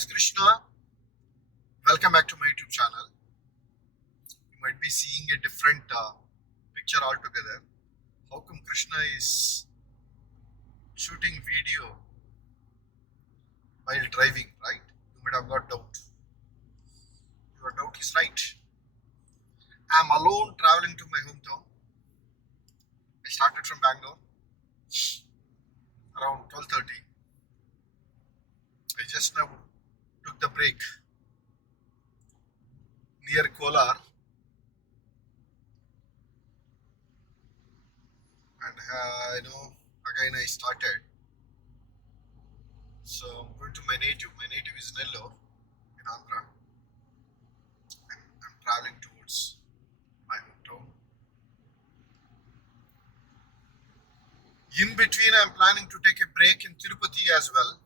is Krishna. Welcome back to my YouTube channel. You might be seeing a different picture altogether. How come Krishna is shooting video while driving, right? You might have got doubt. Your doubt is right. I'm alone traveling to my hometown. I started from Bangalore around 12:30. I just now took the break near Kolar and again I started. So I'm going to my native. My native is Nellore in Andhra. I'm traveling towards my hometown. In between, I'm planning to take a break in Tirupati as well.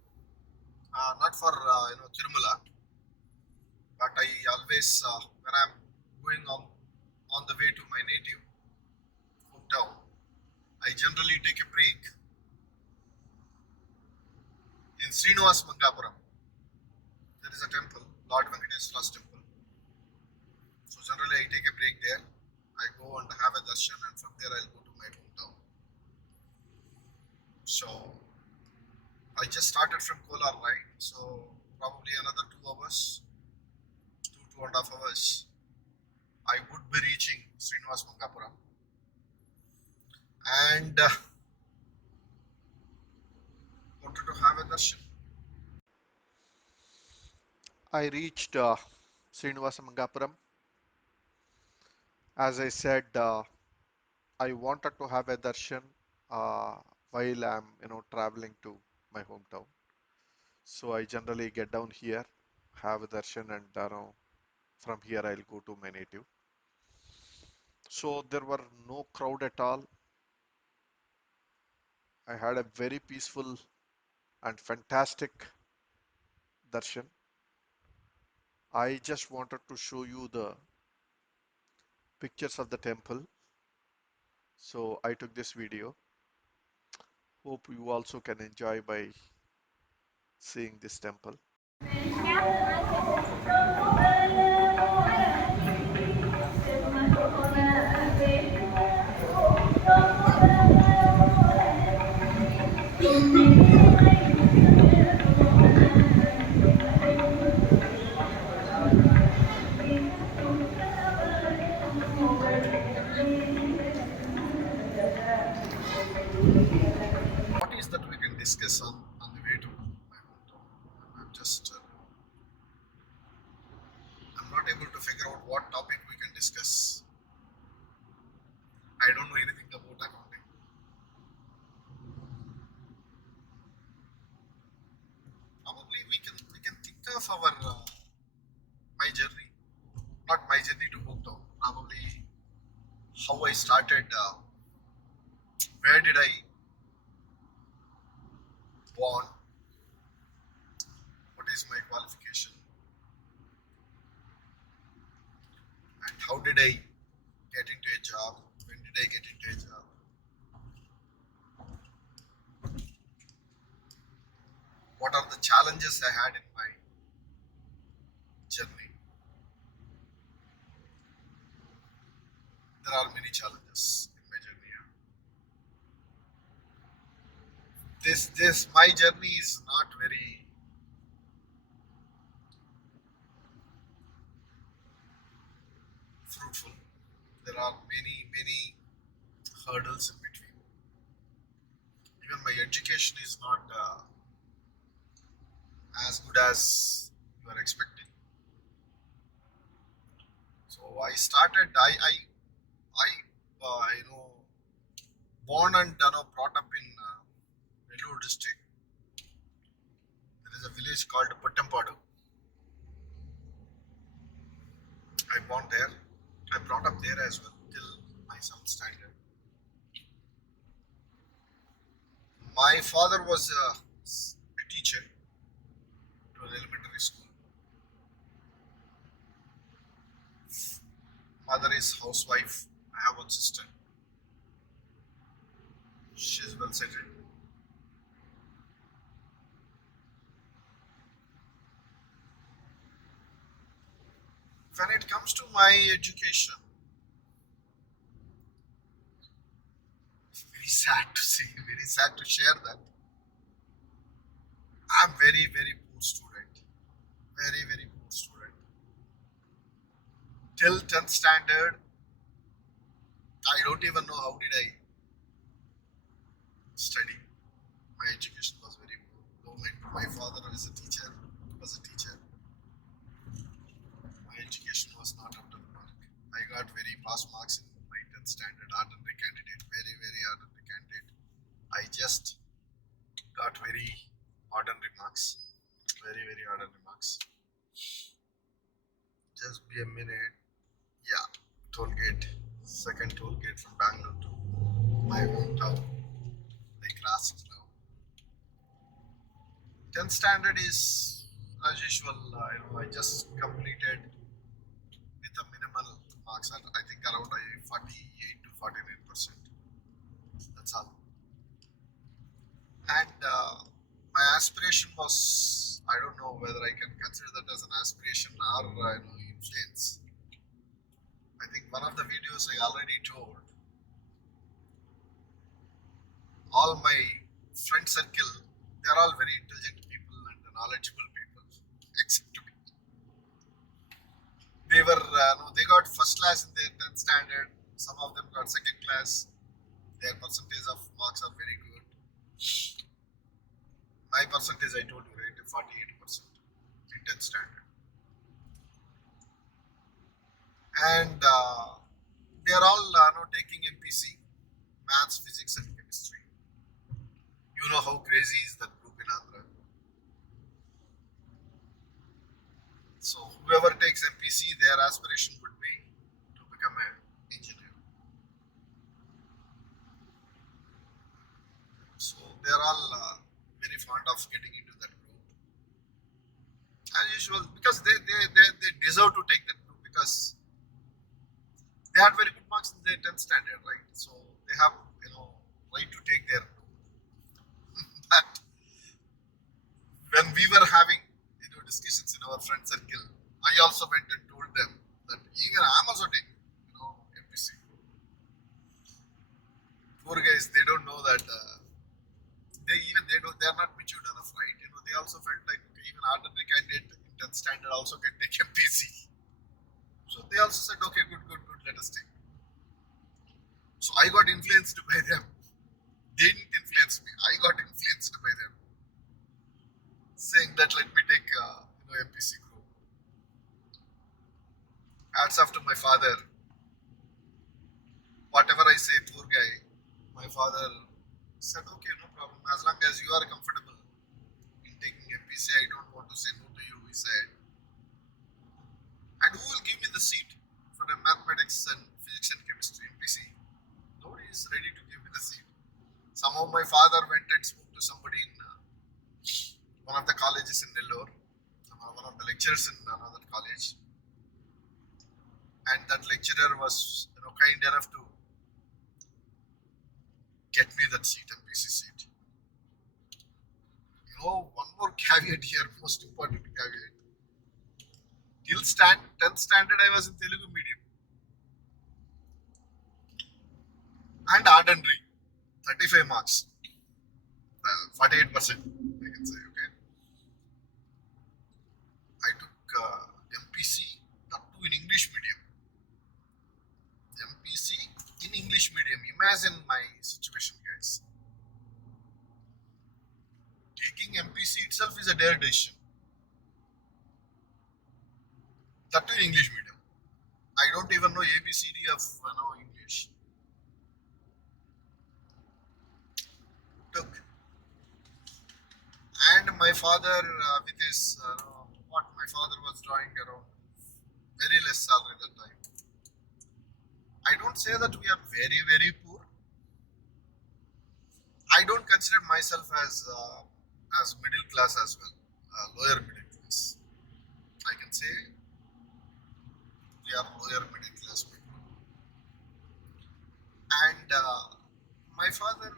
Not for Tirumala, but I always when I'm going on the way to my native hometown, I generally take a break in Srinivas Mangapuram. There is a temple, Lord Venkateswara's temple. So generally, I take a break there. I go and have a darshan, and from there I'll go to my hometown. So I just started from Kolar, right? So probably another 2 hours, 2.5 hours, I would be reaching Srinivas Mangapuram. And wanted to have a darshan. I reached Srinivasa Mangapuram. As I said, I wanted to have a darshan uh, while I'm traveling to my hometown. So I generally get down here, have a darshan, and from here I'll go to my native. So there were no crowd at all. I had a very peaceful and fantastic darshan. I just wanted to show you the pictures of the temple. So I took this video. Hope you also can enjoy by seeing this temple. What is that we can discuss on the way to my hometown? I'm just I'm not able to figure out what topic we can discuss. I don't know anything about accounting. Probably we can think of our my journey, not my journey to hometown. Probably how I started. Where did I born? What is my qualification? And how did I get into a job? When did I get into a job? What are the challenges I had in my journey? There are many challenges in my journey. This my journey is not very fruitful. There are many hurdles in between. Even my education is not as good as you are expecting. So I started. I born and brought up in Vellore district. There is a village called Pattampadu. I born there. I brought up there as well till my 7th standard. My father was a teacher to an elementary school. Mother is housewife. I have one sister. She is well settled. When it comes to my education, very sad to see, very sad to share that I'm very, very poor student. Very, very poor student. Till 10th standard, I don't even know how did I study. My education was very poor. Though my father is a teacher, was a teacher. My education was not up to the mark. I got very pass marks in my 10th standard, ordinary candidate, very, very ordinary candidate. I just got very ordinary marks. Very, very ordinary marks. Just be a minute. Yeah, toll gate. Second toll gate from Bangalore to my hometown. I crossed now. 10th standard is as usual. I just completed with a minimal marks. I think around 48 to 49%. That's all. And my aspiration was, I don't know whether I can consider that as an aspiration or influence. I think one of the videos I already told, all my friend circle, they're all very intelligent people and knowledgeable people, except me. They were, no, they got first class in their 10th standard. Some of them got second class. Their percentage of marks are very good. My percentage, I told you, right, 48% in 10th standard. And they are all taking MPC, maths, physics, and chemistry. You know how crazy is that group in Andhra. So whoever takes MPC, their aspiration would be to become an engineer. So they are all very fond of getting into that group. As usual, because they deserve to take that group because they had very good marks in their 10th standard, right? So they have, right to take their group. But when we were having, discussions in our friend circle, I also went and told them that even I'm also taking, MPC. Poor guys, they don't know that they're not matured enough, right? They also felt like even ordinary candidate in 10th standard also can take MPC. So they also said, okay, good, let us take. So I got influenced by them. They didn't influence me. I got influenced by them, saying that let me take MPC group. Hats off to my father. Whatever I say, poor guy, my father said, okay, no problem. As long as you are comfortable in taking MPC, I don't want to say no to you, he said. And who will give me the seat for the mathematics and physics and chemistry MPC? Nobody is ready to give me the seat. Somehow my father went and spoke to somebody in one of the colleges in Nellore, one of the lecturers in another college. And that lecturer was kind enough to get me that seat, MPC seat. One more caveat here, most important caveat. Till 10th standard, I was in Telugu medium. And ordinary, 35 marks. 48%, I can say, okay. I took MPC, that too in English medium. MPC in English medium. Imagine my situation, guys. Taking MPC itself is a dare decision. That too in English medium. I don't even know ABCD of English. Took. And my father, with his, what my father was drawing around, very less salary that time. I don't say that we are very, very poor. I don't consider myself as middle class as well, lower middle class. I can say we are lower middle class people. And my father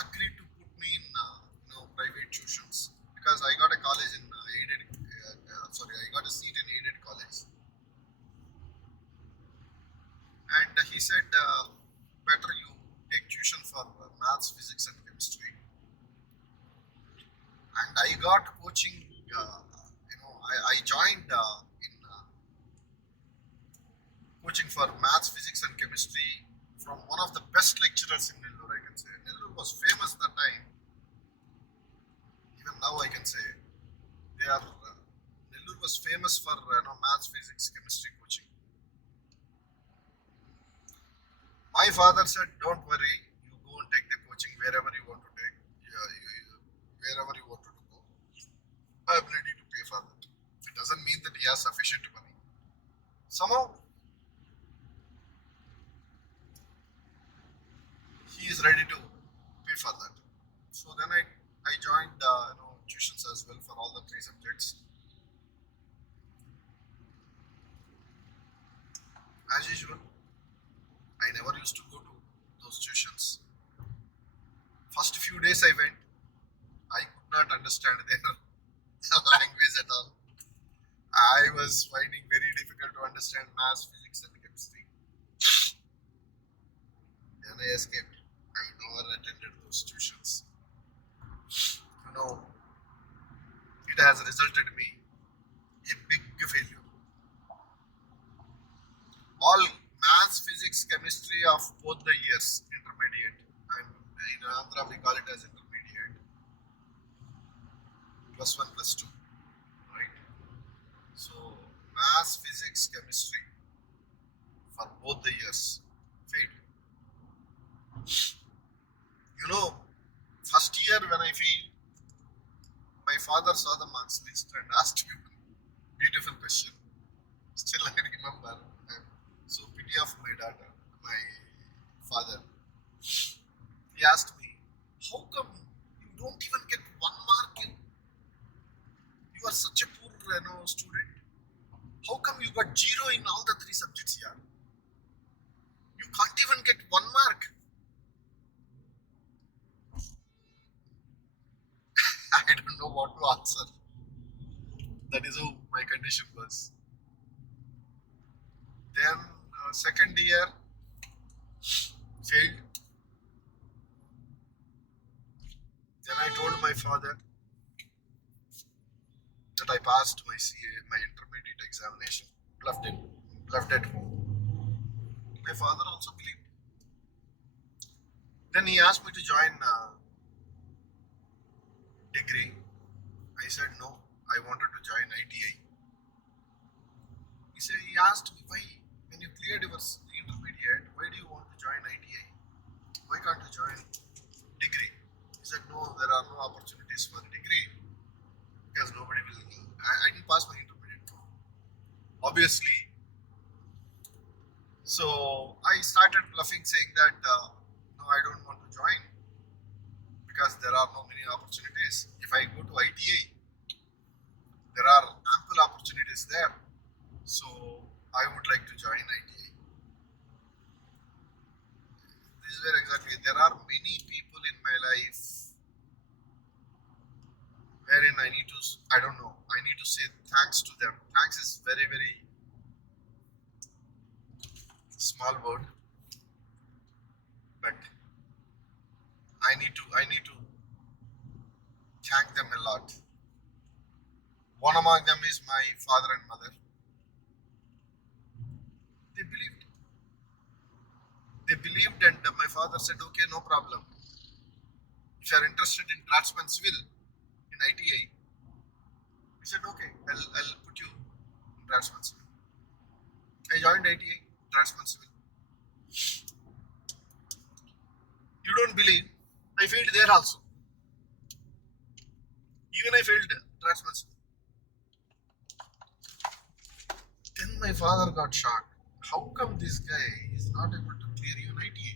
agreed to put me in private tuitions because I got a college in I got a seat in aided college. was famous for maths, physics, chemistry coaching. My father said, "Don't worry, you go and take the coaching wherever you want to take, wherever you want to go. I'm ready to pay for that." It doesn't mean that he has sufficient money. Somehow he is ready to pay for that. So then I joined tuitions as well for all the three subjects. As usual, I never used to go to those tuitions. First few days I went, I could not understand their language at all. I was finding very difficult to understand maths, physics, and chemistry. Then I escaped. I never attended those tuitions. You know, it has resulted me a big failure. All maths, physics, chemistry of both the years, intermediate. And in Andhra we call it as intermediate. Plus one, plus two, right? So maths, physics, chemistry for both the years failed. You know, first year when I failed, my father saw the marks list and asked me one beautiful question. Still I remember. I'm so pity of my daughter, my father. He asked me, "How come you don't even get 1 mark in? You are such a poor student. How come you got zero in all the three subjects here? You can't even get 1 mark." I don't know what to answer. That is how my condition was. Then second year failed. Then I told my father that I passed my CA, my intermediate examination. Left at home. My father also believed. Then he asked me to join degree. I said no. I wanted to join ITI. He asked me, "Why, when you cleared your intermediate, why do you want to join ITI? Why can't you join degree?" He said, "No, there are no opportunities for degree because nobody will." I didn't pass my intermediate, obviously. So I started bluffing, saying that no, I don't want to join because there are no many opportunities. If I go to ITI, there are ample opportunities there. So I would like to join ITI. This is where exactly there are many people in my life wherein I need to, I don't know, I need to say thanks to them. Thanks is very, very small word, but I need to thank them a lot. One among them is my father and mother. They believed. They believed, and my father said, "Okay, no problem. If you are interested in draftsman civil in ITI," he said, "Okay, I'll put you in draftsman civil." I joined ITI, draftsman civil. You don't believe, I failed there also. Even I failed draftsman civil. Then my father got shocked. How come this guy is not able to clear even ITA?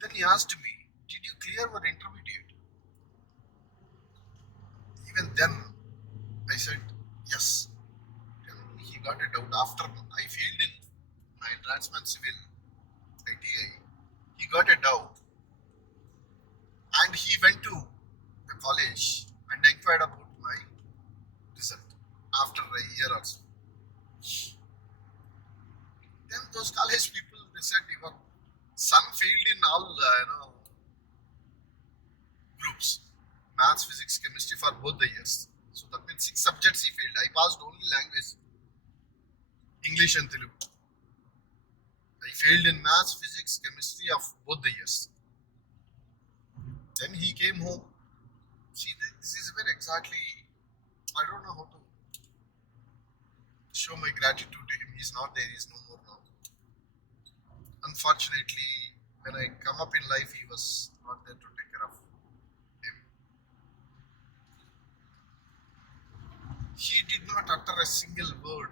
Then he asked me, "Did you clear your intermediate?" Even then, I said, "Yes." Then he got a doubt. After I failed in my draftsman civil ITI, he got a doubt. And he went to the college and inquired about my result after a year or so. Then those college people, they said, "Your son failed in all groups, maths, physics, chemistry for both the years. So that means 6 subjects he failed. I passed only language, English and Telugu. I failed in maths, physics, chemistry of both the years." Then he came home. See, this is where exactly I don't know how to show my gratitude to him. He's not there, he's no more now. Unfortunately, when I come up in life, he was not there to take care of him. He did not utter a single word.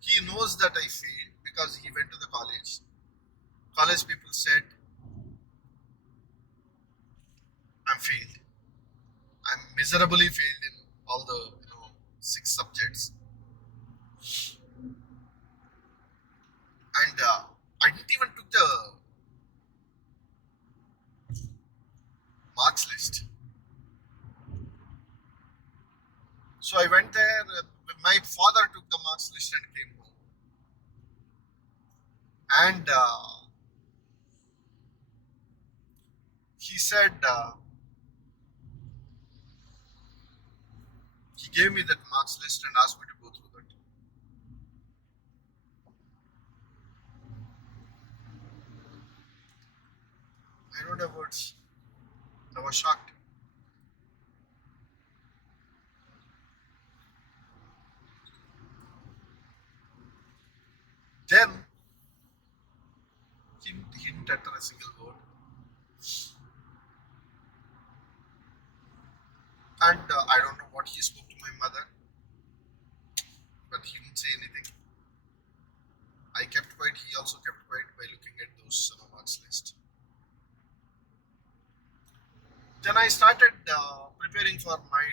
He knows that I failed because he went to the college. College people said, I'm failed. I'm miserably failed in all the 6 subjects, and I didn't even took the marks list. So I went there. My father took the marks list and came home, and he said he gave me that marks list and asked me to go through that. I don't have words. I was shocked. Then he didn't utter a single word, and I don't know what he spoke to my mother, but he didn't say anything. I kept quiet. He also kept quiet by looking at those marks list. Then I started preparing for my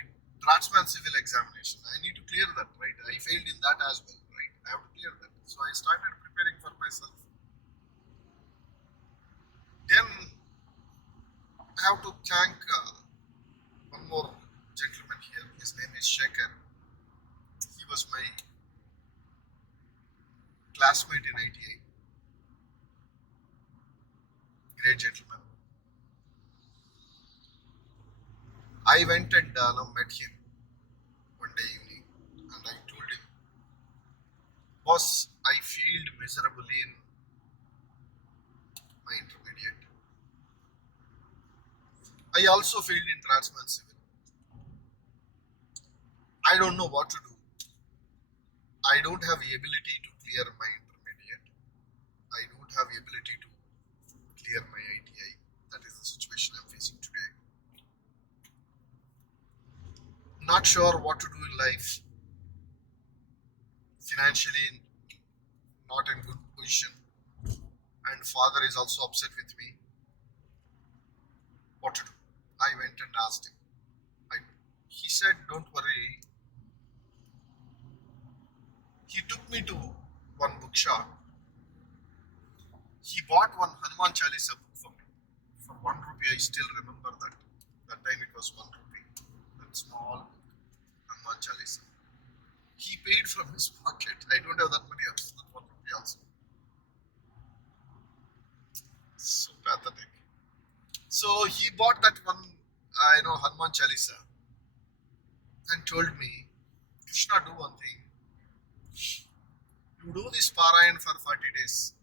draftsman civil examination. I need to clear that, right? I failed in that as well, right? I have to clear that. So I started preparing for myself. Then I have to thank one more gentleman here. His name is Shekhar. He was my classmate in ITI. Great gentleman. I went and met him one day evening, and I told him, boss, I failed miserably in my intermediate. I also failed in draftsman civil. I don't know what to do. I don't have the ability to clear my intermediate. I don't have the ability to clear my ITI. That is the situation I'm facing today. Not sure what to do in life. Financially not in good position. And father is also upset with me. What to do? I went and asked him. He said, don't worry. He took me to one bookshop. He bought one Hanuman Chalisa book for me. For 1 rupee, I still remember that. That time it was 1 rupee. That small Hanuman Chalisa. He paid from his pocket. I don't have that money also. That 1 rupee also. So pathetic. So he bought that one, Hanuman Chalisa, and told me, Krishna, do one thing. You do this Parayan for 40 days.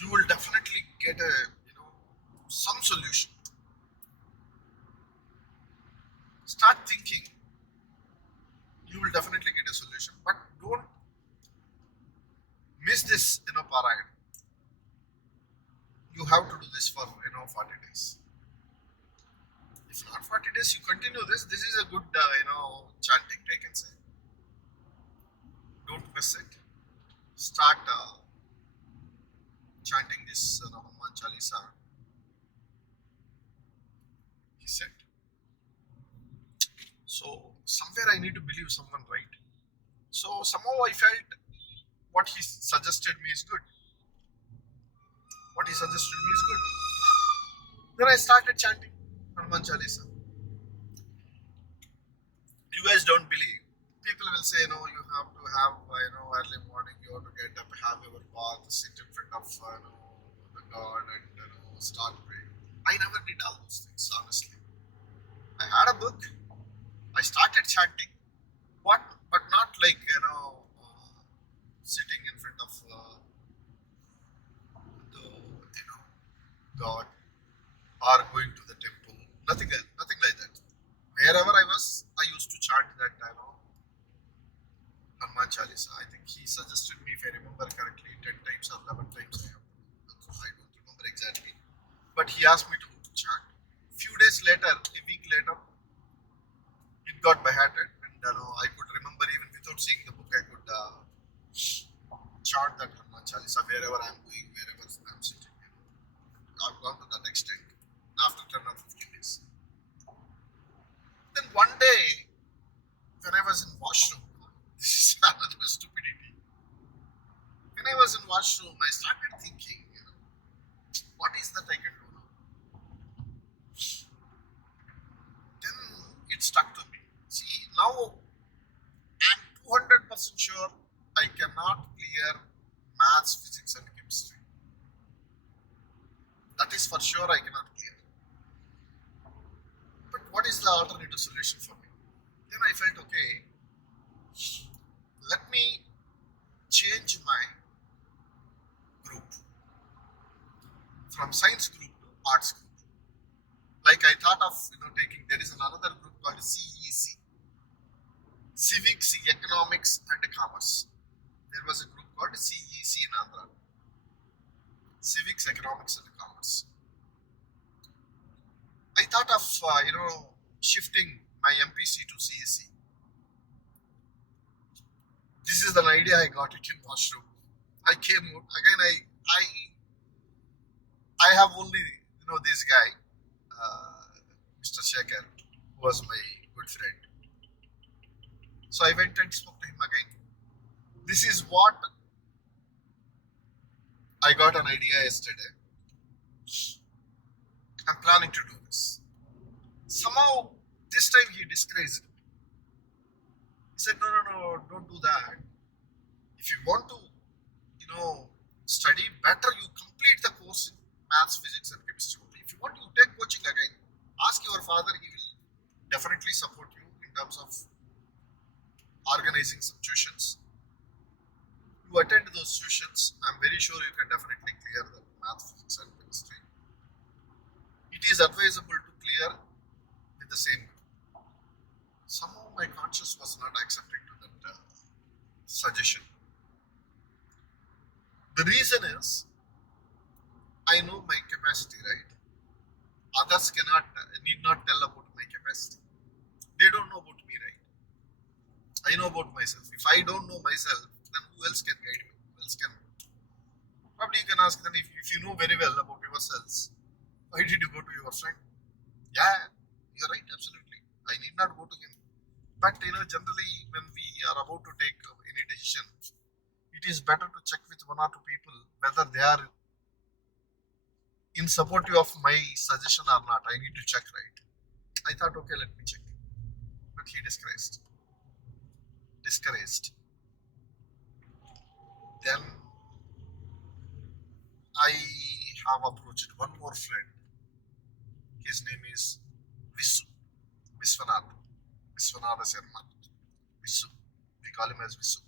You will definitely get some solution. Start thinking. You will definitely get a solution, but don't miss this, Parayan. You have to do this for 40 days. If not 40 days, you continue this. This is a good chanting, I can say. Don't miss it. Start chanting this Hanuman Chalisa. He said. So somewhere I need to believe someone, right? So somehow I felt what he suggested me is good. What he suggested me is good. Then I started chanting Hanuman Chalisa. You guys don't believe. People will say, you have to have, early morning, you have to get up, have your bath, sit in front of, the God and, start praying. I never did all those things, honestly. I had a book. I started chanting. But not like, sitting in front of the God or going to the temple. Nothing else, nothing like that. Wherever I was, I used to chant that, Hanuman Chalisa. I think he suggested me, if I remember correctly, 10 times or 11 times. I don't remember exactly. But he asked me to chant. Few days later, a week later, it got beheaded, and I could remember, even without seeing the book, I could chant that Hanuman Chalisa wherever I'm going, wherever I'm sitting. I've gone to that extent after 10 or 15 days. Then one day, when I was in washroom, this is another stupidity. When I was in washroom, I started thinking, what is that I can do now? Then it stuck to me. See, now I'm 200% sure I cannot clear maths, physics, and chemistry. That is for sure I cannot clear. But what is the alternative solution for me? Then I felt, okay, let me change my group from science group to arts group. Like I thought of taking, there is another group called CEC, Civics, Economics and Commerce. There was a group called CEC in Andhra, Civics, Economics and Commerce. I thought of shifting my MPC to CEC. This is the idea I got it in washroom. I came out again. I have only this guy, Mr. Shekhar, who was my good friend. So I went and spoke to him again. This is what I got an idea yesterday. I'm planning to do this. Somehow this time he discouraged me. He said, no, don't do that. If you want to, study better, you complete the course in maths, physics, and chemistry. If you want to take coaching again, ask your father. He will definitely support you in terms of organizing some tuitions. You attend those tuitions, I'm very sure you can definitely clear the math, physics, and chemistry. It is advisable to clear with the same group. Somehow my conscience was not accepting to that suggestion. The reason is, I know my capacity, right? Others need not tell about my capacity. They don't know about me, right? I know about myself. If I don't know myself, then who else can guide me? Who else can? Probably you can ask them, if you know very well about yourselves, why did you go to your friend? Yeah, you're right, absolutely. I need not go to him. But generally when we are about to take any decision, it is better to check with one or two people whether they are in support of my suggestion or not. I need to check, right? I thought, okay, let me check. But he discouraged. Then I have approached one more friend. His name is Viswanath Sharma. Visu. We call him as Visu.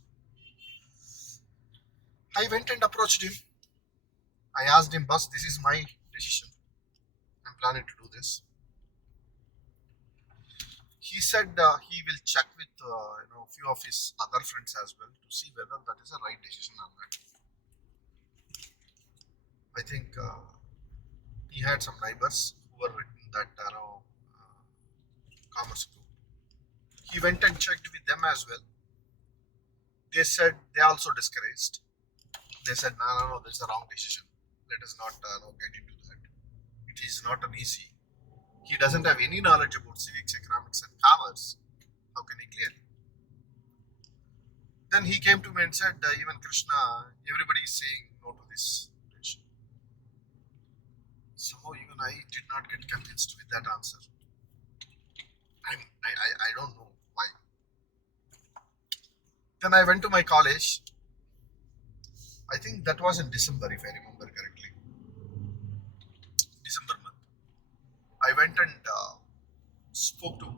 I went and approached him. I asked him, boss, this is my decision. I'm planning to do this. He said he will check with a few of his other friends as well to see whether that is a right decision or not. I think he had some neighbors who were in that commerce group. He went and checked with them as well. They said they also discouraged. They said, no, that's a wrong decision. Let us not get into that. It is not an easy. He doesn't have any knowledge about civics, economics, and commerce. How can he clear it? Then he came to me and said, even Krishna, everybody is saying no to this decision. Somehow even I did not get convinced with that answer. I don't know why. Then I went to my college. I think that was in December, if I remember correctly. December month. I went and spoke to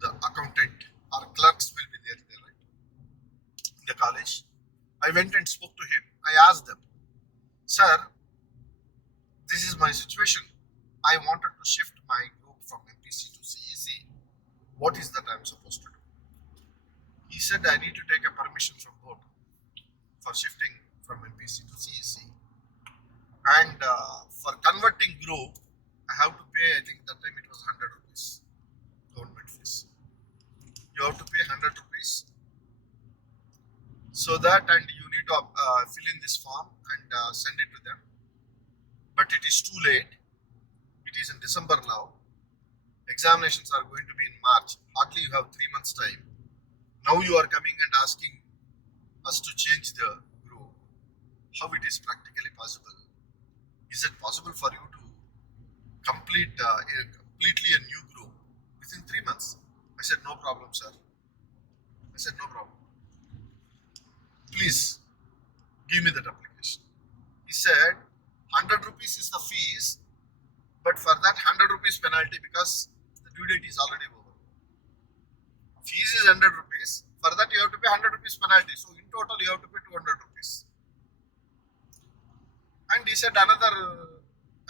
the accountant. Our clerks will be there, right? In the college. I went and spoke to him. I asked them, sir, this is my situation. I wanted to shift my group from MPC to CEC. What is that I'm supposed to do? He said I need to take a permission from board for shifting from MPC to CEC. And for converting group, I have to pay, I think that time it was 100 rupees government fees. You have to pay 100 rupees. So that, and you need to fill in this form and send it to them. But it is too late. It is in December now. Examinations are going to be in March. Hardly you have 3 months time. Now you are coming and asking us to change the group. How it is practically possible? Is it possible for you to complete completely a new group within 3 months? I said, no problem, sir. I said, no problem. Please give me that application. He said, 100 rupees is the fees, but for that 100 rupees penalty because the due date is already over. Fees is 100 rupees. For that you have to pay 100 rupees penalty. So in total you have to pay 200 rupees. And he said another,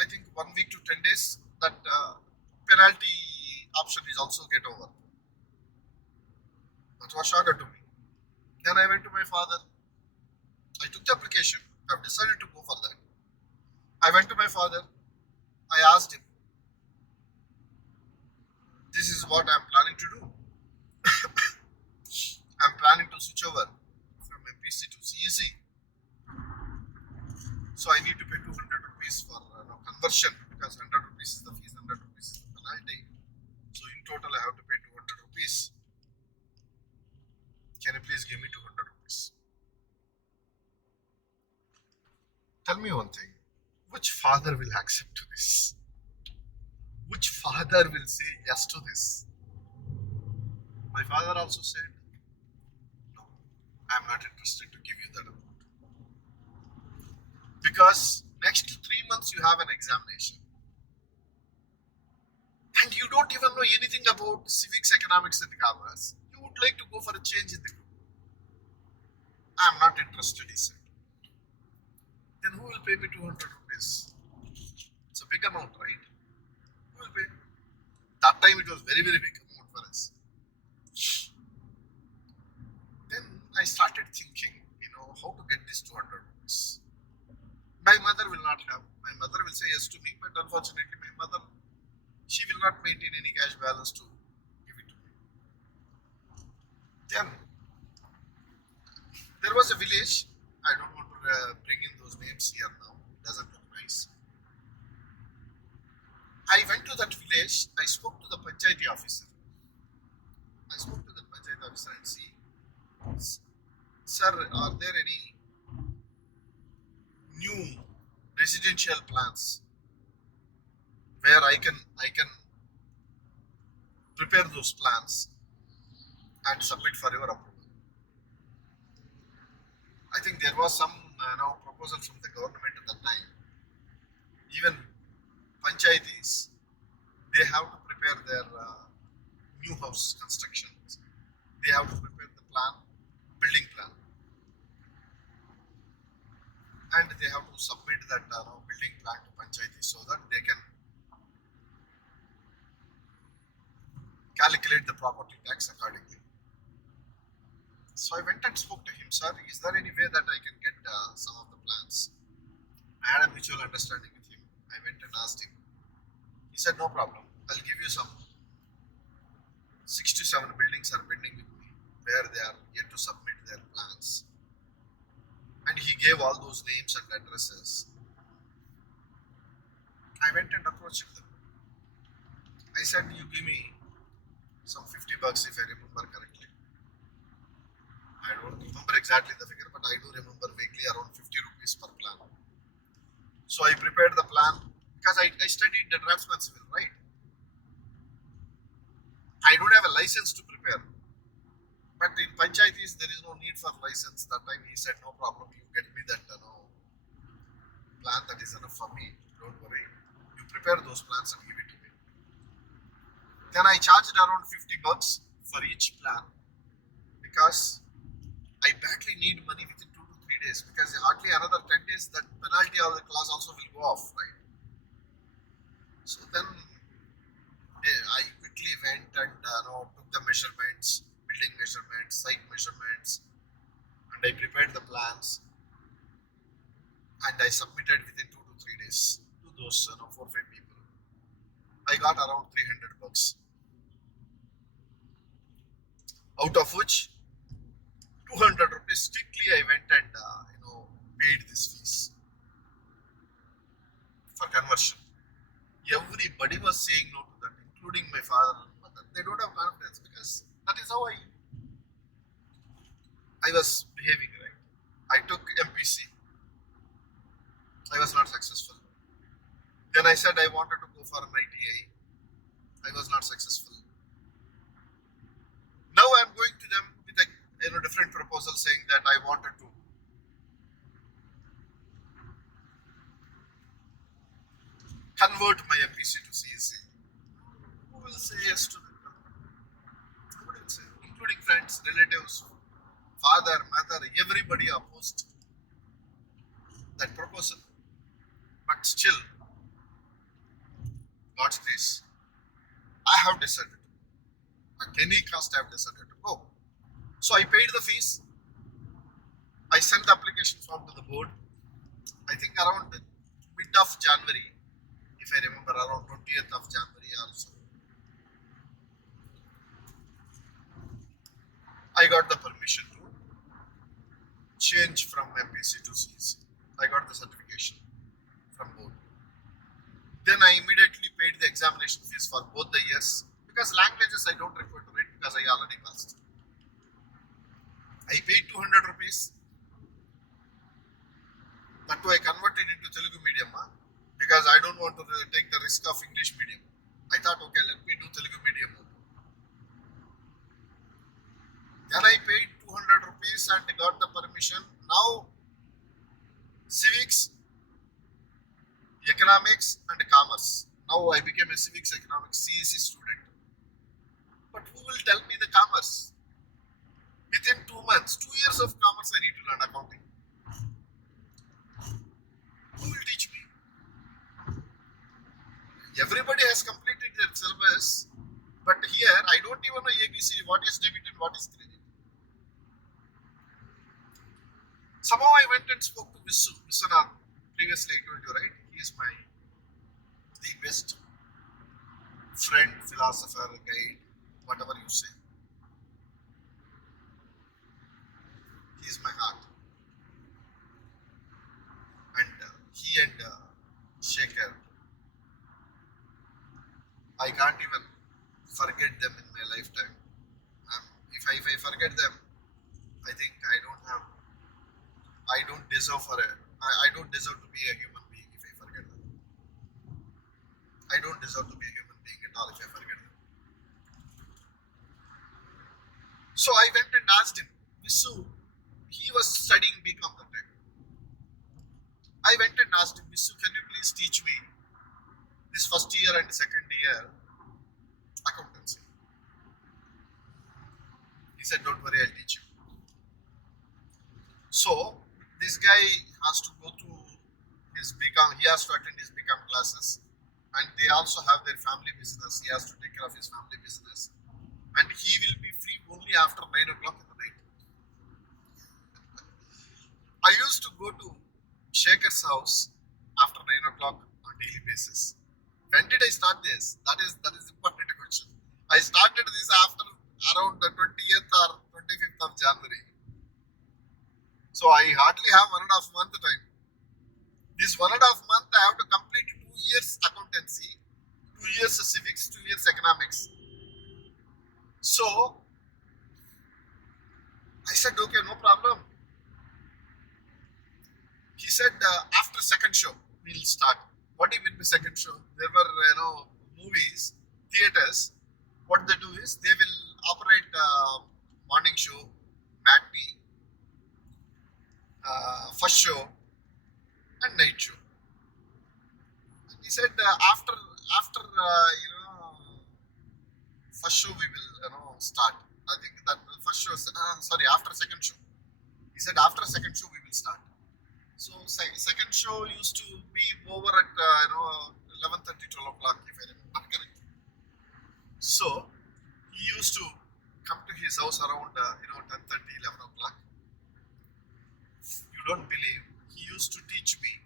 I think 1 week to 10 days, that penalty option is also get over. That was shorter to me. Then I went to my father. I took the application. I've decided to go for that. I went to my father. I asked him, this is what I'm planning to do. I'm planning to switch over from MPC to CEC. So I need to pay 200 rupees for conversion because 100 rupees is the fees, 100 rupees is the penalty. So in total I have to pay 200 rupees. Can you please give me 200 rupees? Tell me one thing. Which father will accept to this? Which father will say yes to this? My father also said, no, I'm not interested to give you that amount. Because next 3 months you have an examination. And you don't even know anything about civics, economics and commerce. You would like to go for a change in the group. I'm not interested, he said. Then who will pay me 200 rupees? It's a big amount, right? Who will pay? That time it was very, very big amount for us. Then I started thinking, how to get this 200 rupees. My mother will not have. My mother will say yes to me, but unfortunately my mother, she will not maintain any cash balance to give it to me. Then there was a village. I don't want to bring in those names here now. It doesn't look nice. I went to that village. I spoke to the Panchayati officer. I spoke to the Panchayati officer and see, sir, are there any new residential plans where I can prepare those plans and submit for your approval? I think there was some proposal from the government at that time. Even panchayatis, they have to prepare their new house constructions. They have to prepare the plan, building plan, and they have to submit that building plan to panchayati so that they can calculate the property tax accordingly. So I went and spoke to him, sir, is there any way that I can get some of the plans? I had a mutual understanding with him. I went and asked him. He said, no problem. I'll give you some 6 to 7 buildings are pending with me where they are yet to submit their plans. And he gave all those names and addresses. I went and approached them. I said, you give me some $50 if I remember correctly. I don't remember exactly the figure, but I do remember vaguely around 50 rupees per plan. So I prepared the plan because I studied the draftsman civil, right? I don't have a license to prepare. But in panchayatis, there is no need for license. That time he said, no problem, you get me that plan, that is enough for me. Don't worry. You prepare those plans and give it to me. Then I charged around $50 for each plan because I badly need money within 2 to 3 days because hardly another 10 days that penalty or the class also will go off, right? So then I quickly went and took the measurements, building measurements, site measurements, and I prepared the plans and I submitted within 2 to 3 days to those 4 or 5 people. I got around 300 bucks, out of which 200 rupees strictly I went and paid this fees for conversion. Everybody was saying no to that, including my father and mother. They don't have confidence because that is how I was behaving, right? I took MPC. I was not successful. Then I said I wanted to go for an ITI. I was not successful. Now I'm going to them with a different proposal saying that I wanted to convert my MPC to CSC. Who will say yes to that? Nobody will say, including friends, relatives, father, mother, everybody opposed that proposal. But still, God's grace, I have decided. At any cost, I have decided to go. So I paid the fees. I sent the application form to the board. I think around mid of January, if I remember, around 20th of January also. I got the permission to change from MPC to CSC. I got the certification from board. Then I immediately paid the examination fees for both the years because languages I don't require to write because I already passed. I paid 200 rupees. That too I converted into Telugu medium because I don't want to take the risk of English medium. I thought, okay, let me do Telugu medium. Then I paid 200 rupees and got the permission. Now, civics, economics and commerce. Now I became a civics economics CSE student. But who will tell me the commerce? Within 2 months, 2 years of commerce I need to learn accounting. Who will teach me? Everybody has completed their syllabus, but here I don't even know ABC, what is debit and what is credit. Somehow I went and spoke to Viswanath. Previously I told you, right? He is the best friend, philosopher, guide, whatever you say. He is my heart. And he and Shekhar, I can't even forget them in my lifetime. If I forget them, I think I don't deserve I don't deserve to be a human being if I forget them. I don't deserve to be a human being at all if I forget them. So I went and asked him, Visu, he was studying BCom that time. I went and asked him, Visu, can you please teach me this first year and second year accountancy? He said, don't worry, I'll teach you. So this guy has to go to his BCom, he has to attend his BCom classes, and they also have their family business. He has to take care of his family business, and he will be free only after 9 o'clock in the night. I used to go to Shekhar's house after 9 o'clock on daily basis. When did I start this? That is important question. I started this after around the 20th or 25th of January. So I hardly have 1.5 month time. This 1.5 month I have to complete 2 years accountancy, 2 years civics, 2 years economics. So I said, okay, no problem. He said, after second show, we'll start. What do you mean by second show? There were, movies, theaters. What they do is they will operate morning show, matinee, first show, and night show. And he said, after first show we will start. I think that first show, after second show. He said after second show we will start. So second show used to be over at 11:30, 12 o'clock, if I remember correctly. So he used to come to his house around 10:30, 11 o'clock. You don't believe, he used to teach me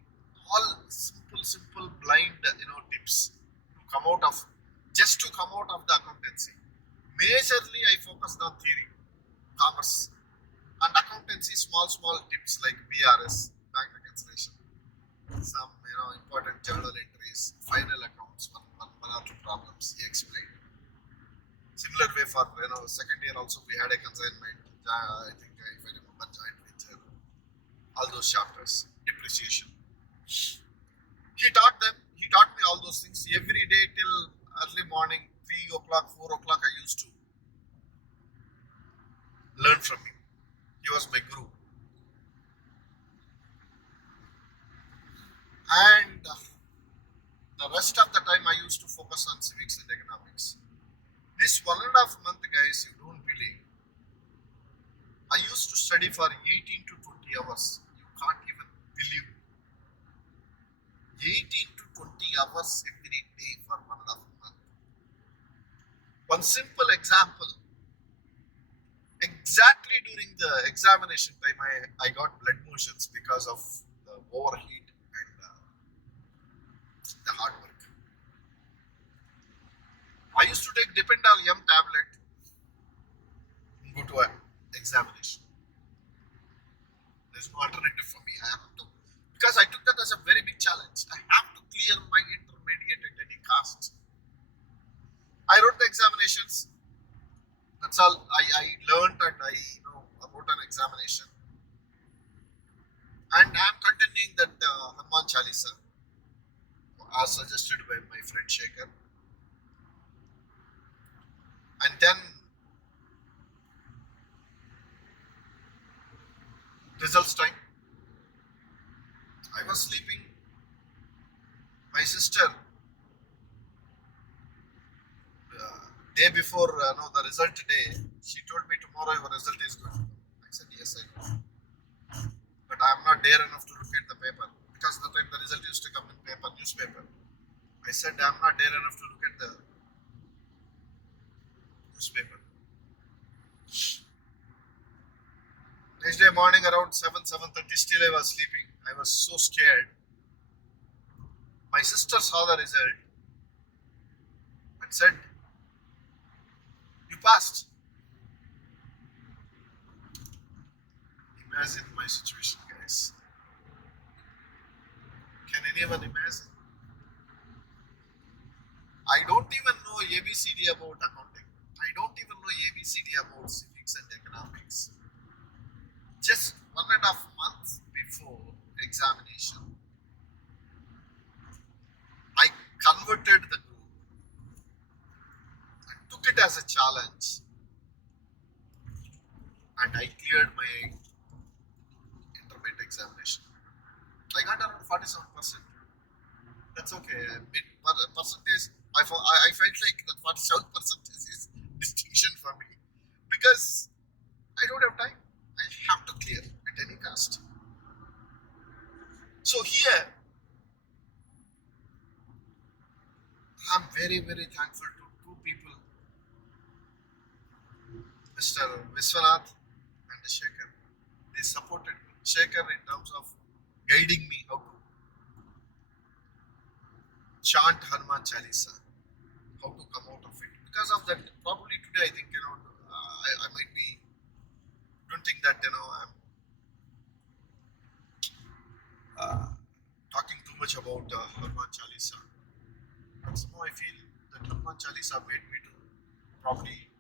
all simple blind tips to come out of, just to come out of the accountancy. Majorly I focused on theory, commerce, and accountancy, small tips like BRS, bank reconciliation, some important journal entries, final accounts, one or two problems he explained. Similar way for second year also we had a consignment. I think if I remember, joint venture, all those chapters, depreciation. He taught them. He taught me all those things every day till early morning, 3 o'clock, 4 o'clock. I used to learn from him. He was my guru. And the rest of the time I used to focus on civics and economics. This 1.5 month, guys, you don't believe, I used to study for 18 to 20 hours. You can't even believe. 18 to 20 hours every day for 1.5 month. One simple example. Exactly during the examination time, I got blood motions because of the overheat and the hard work. I used to take Dipendal M tablet and go to an examination. There's no alternative for me. I have to, because I took that as a very big challenge. I have to clear my intermediate at any cost. I wrote the examinations. That's all I learned, and I wrote an examination. And I'm continuing that Hanuman Chalisa as suggested by my friend Shekhar. And then results time. I was sleeping. My sister, day before the result day, she told me tomorrow your result is good. I said yes, I know. But I am not dare enough to look at the paper, because the time the result used to come in paper, newspaper. I said I am not dare enough to look at the newspaper. Next day morning around 7:30, still I was sleeping. I was so scared. My sister saw the result and said, "You passed." Imagine my situation, guys. Can anyone imagine? I don't even know ABCD about accounting. I don't even know ABCD about civics and economics. Just 1.5 months before examination, I converted the group and took it as a challenge, and I cleared my intermediate examination. I got around 47%. That's okay. Percentage, I felt like that 47% is distinction for me, because I don't have time. I have to clear at any cost. So here, I'm very thankful to two people, Mr. Viswanath and Shekhar. They supported me. Shekhar in terms of guiding me how to chant Hanuman Chalisa, how to come out of it. Because of that, probably today I think I might be, don't think that I'm talking too much about Hanuman Chalisa. But somehow I feel that Hanuman Chalisa made me to probably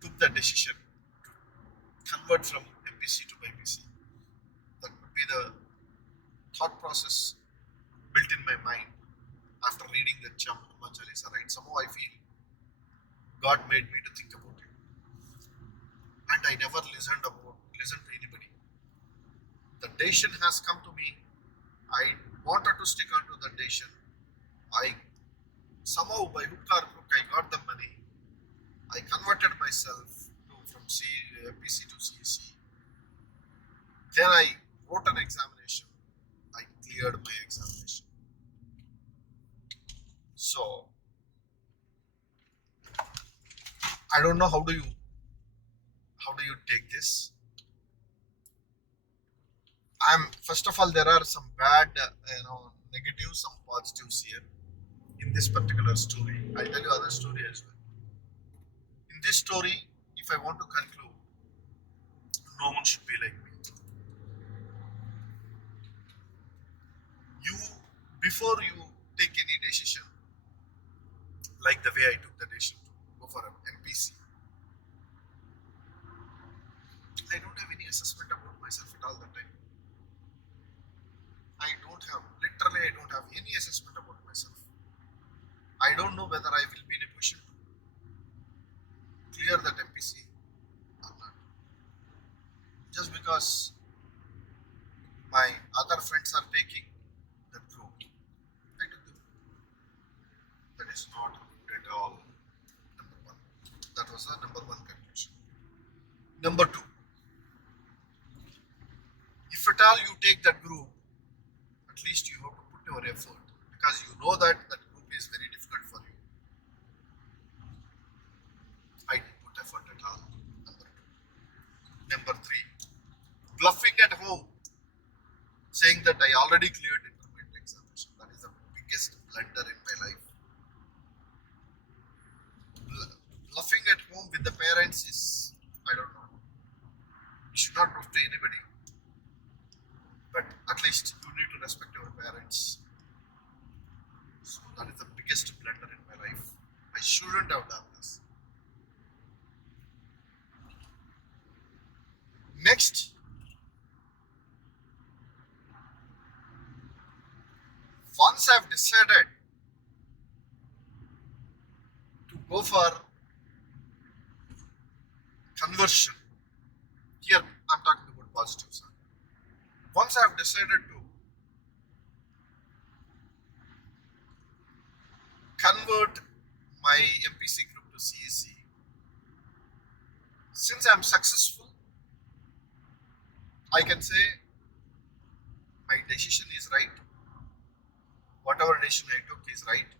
took the decision to convert from MPC to BPC. That would be the thought process built in my mind after reading the Hanuman Chalisa, right? Somehow I feel God made me to think about it. And I never listened to anybody. The decision has come to me. I wanted to stick on to the decision. I somehow by hook or crook I got the money. I converted myself from PC to CEC. Then I wrote an examination. I cleared my examination. So I don't know how do you take this. I'm first of all, there are some bad negatives, some positives here in this particular story. I'll tell you other story as well. In this story, if I want to conclude, no one should be like me. You, before you take any decision, like the way I took the decision to go for an MPC, I don't have any assessment about myself at all that time. Literally, I don't have any assessment about myself. I don't know whether I will be in a position to clear that MPC or not. Just because my other friends are taking that group, I took the group. That is not good at all. Number one. That was the number one conclusion. Number two, if at all you take that group, at least you have to put your effort because you know that that group is very difficult for you. I didn't put effort at all. Number two. Number three, bluffing at home, saying that I already cleared intermediate examination. That is the biggest blunder in my life. Bluffing at home with the parents is, I don't know. You should not bluff to anybody. But at least you need to respect your parents. So that is the biggest blunder in my life. I shouldn't have done this. Next, once I've decided to go for conversion, here I'm talking about positive side. Once I've decided to convert my MPC group to CSE, since I'm successful, I can say my decision is right. Whatever decision I took is right.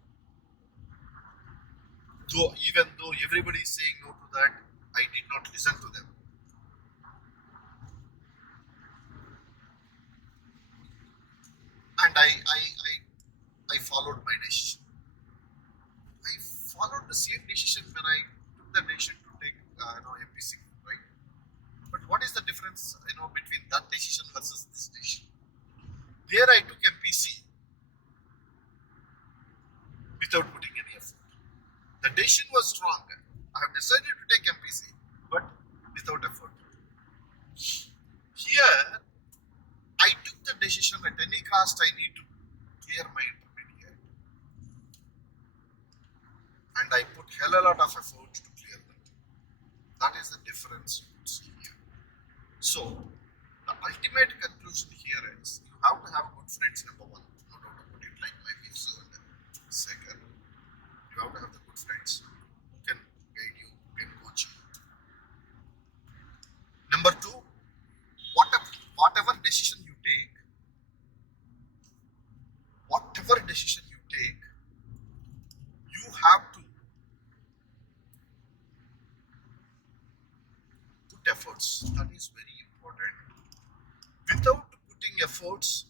Even though everybody is saying no to that, I did not listen to them. And I followed my decision. I followed the same decision when I took the decision to take MPC, right? But what is the difference between that decision versus this decision? There I took MPC without putting any effort. The decision was strong. I have decided to take MPC, but without effort. Here, I took the decision at any cost I need to clear my intermediate. And I put hell a lot of effort to clear that. That is the difference you see here. So, the ultimate conclusion here is you have to have good friends, number one. No doubt about it, like my Visu and Sekhar. You have to have the good friends who can guide you, who can coach you. Number two, whatever decision you take, you have to put efforts. That is very important. Without putting efforts,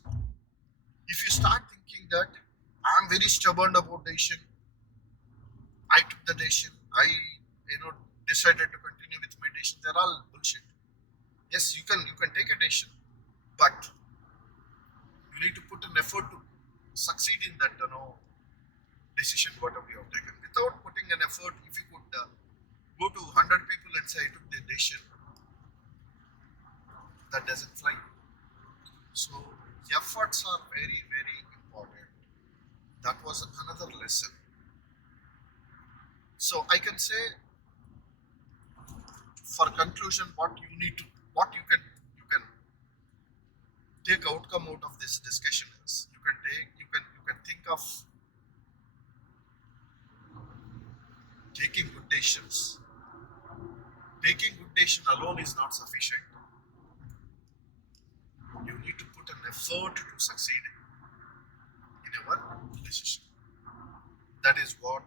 if you start thinking that I'm very stubborn about decision, I took the decision, I decided to continue with my decision, they're all bullshit. Yes, you can take a decision, but you need to put an effort to succeed in that decision whatever you have taken. Without putting an effort, if you could go to 100 people and say I took the decision, that doesn't fly. So efforts are very, very important. That was another lesson. So I can say, for conclusion, what you can take outcome out of this discussion is you can think of taking good decisions. Taking good decision alone is not sufficient. You need to put an effort to succeed in your decision. That is what